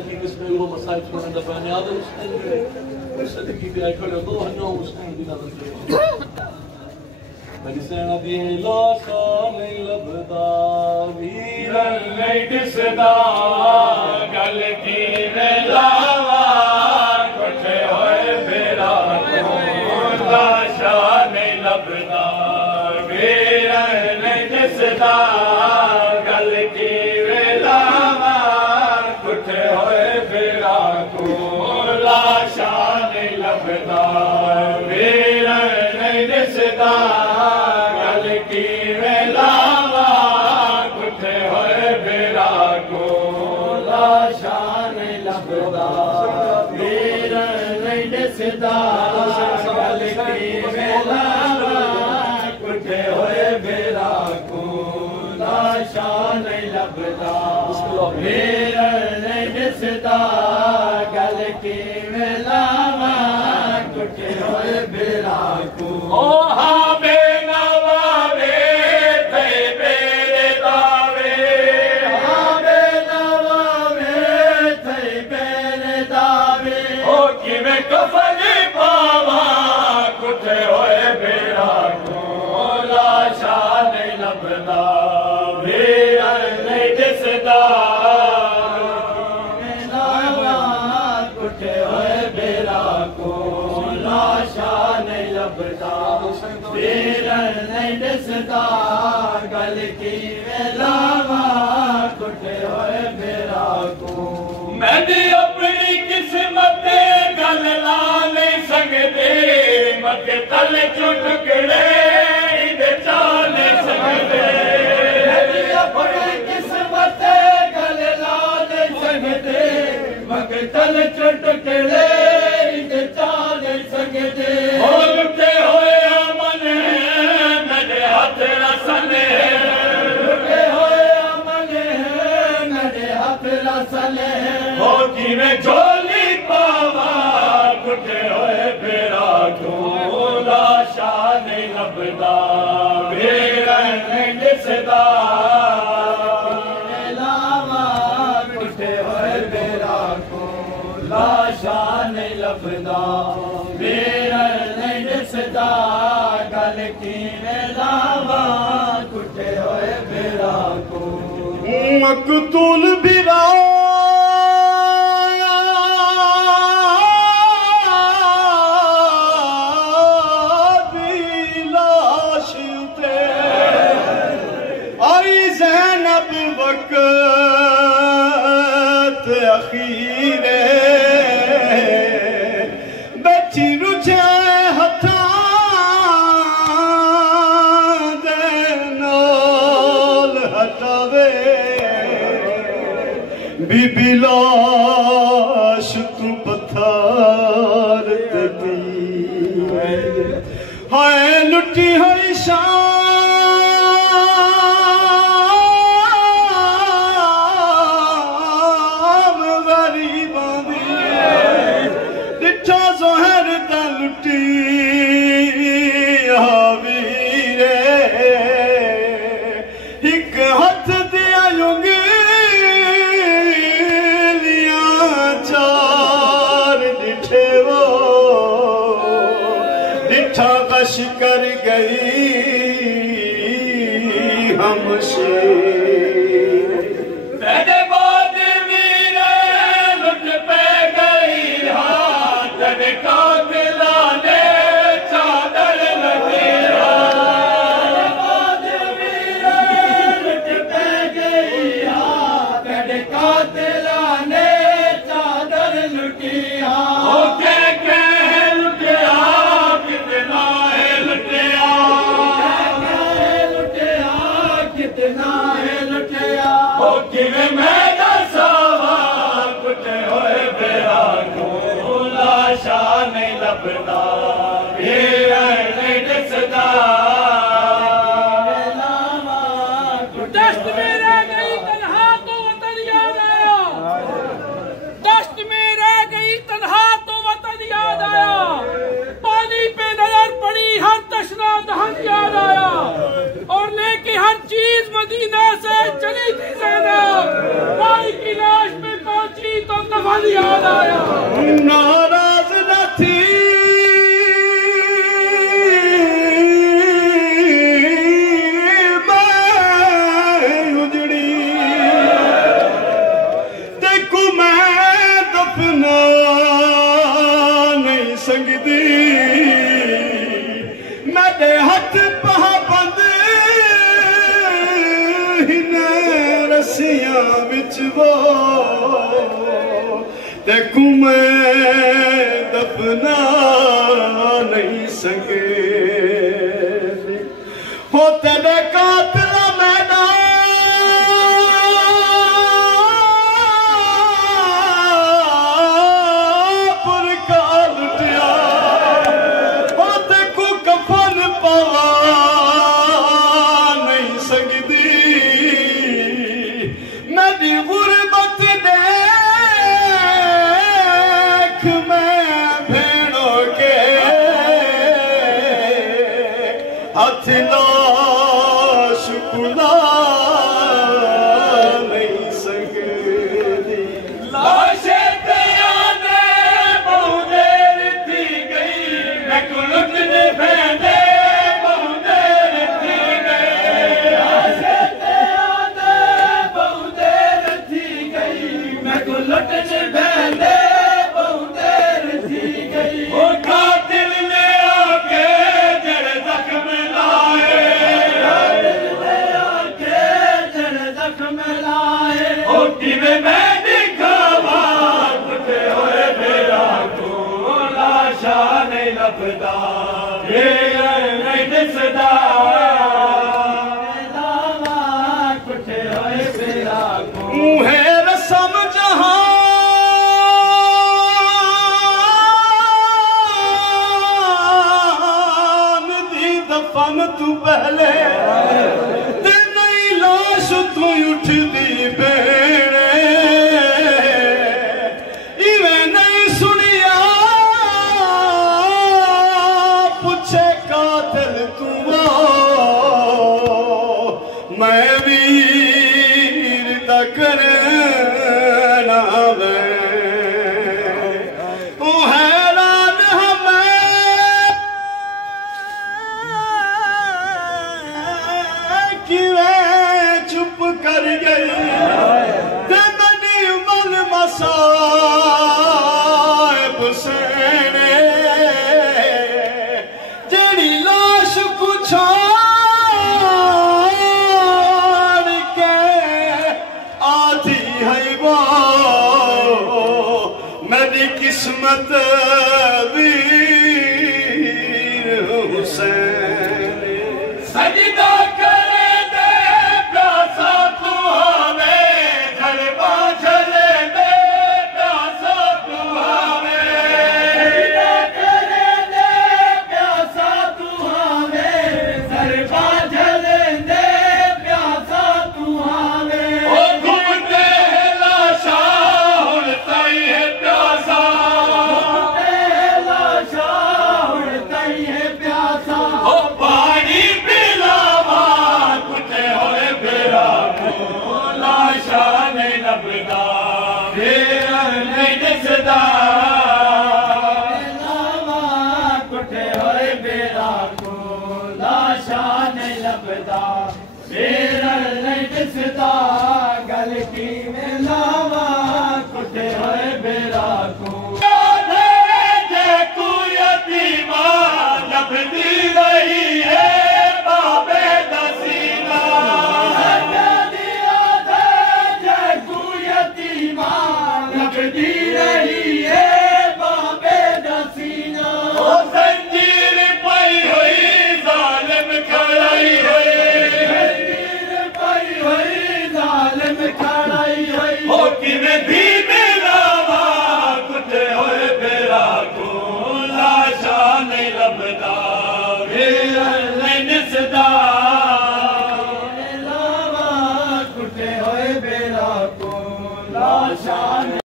Will Masai from the Banyadus and Sadiki, I could have no knows Medicina di Losa, Labda, Viran Lady Seda, Galiki, Lava, Coche, Vera, Lasha, Labda, Viran Lady Seda, Galiki, Lava, Coche, Labda, Vera, Lady Seda. मैंने अपनी किस्मत गल ला नहीं सकते मत तल चुटकड़े चाल सकते मैंने अपनी किस्मत गल ला नहीं सकते मत तल चुटकड़े चाल सकते हो लुटे हुए अमन मेरे हाथ रसने लुटे हुए अमन मेरे हाथ रसने में झोली पावा कुटे होए बेरा ढोला शान लबदा बेरा दिसदा लावा कुटे होए बेरा ढोला शान लबदा बेरा दिसदा गल की लावा कुटे होए बेरा को मकतूल बिरा बीबी लाश तू पत्थर दी हाय लुटी हुई शाम गरीबां दी दिठा ज़ोहर दा लुटी वीरे एक हथ दिया युंगी कर गई हमसे तेरे बाद वीरे लुट पे गई हाथ तेरे कातिला ने चादर लगी तेरे बाद वीरे लुट पे गई हाथ तेरे कातिला ने चादर लुटी लबदा बेरा दिसदा दस्त में रह गई तन्हा तो वतन याद आया दस्त में रह गई तन्हा तो वतन याद आया पानी पे नजर पड़ी हर तशना दहन याद आया और लेके हर चीज मदीना से चली थी ज़ैनब भाई की लाश पे पहुंची तो वफद याद आया। नाराज न थी मैं उजड़ी देखू मैं दफना नहीं सकदी मेरे हथ पाबंद रस्सियां विच वो देखू मैं दफना नहीं सके हो तेरे कातिल मैदान पर का लुटिया हो देखू कफन पावा नहीं सकदी मेरी गुरबत देख मैं भेड़ों के हाथ लाश खुला नहीं सकती लाशे ते आने बहु देर थी गई मैं को लुटने भेंदे बहु देर थी गई। लाशे ते आने बहु देर थी गई मैं को लुटने भेंदे बहु देर थी गई। ओ कातिल ने आके जड़ जख्म लाए कातिल ने आके जड़ जख्म लाए। ओ किवे मैं दिखावा कुटे होए मेरा को लाशा नहीं लभदा ये नहीं दिसदा कुटे होए मेरा को मुहे रसम जहान दी दफन तू पहले ते नहीं लाश तू उठदी बेड़े इवें नहीं सुनिया पूछे कातिल तू मैं वीर दा करना वे ओ हैरान हमें किवें चुप कर गई ते बनी मल मसाइब सेने जेड़ी लाश को छोड़ के आती है वो मेरी किस्मत वीर हुसैन सजदा करे दे प्यासा तू हवे गरबा चले दे प्यासा तू हवे सजदा करे दे प्यासा तू हवे गरबा चले दे प्यासा तू हवे। ओ घूमते लाशा हुण ताई है प्यासा घूमते लाशा हुण ताई है प्यासा। ओ पानी पिलावा कुटे होए मेरा को लाशा नहीं लभदा फिर नहीं दिसदा।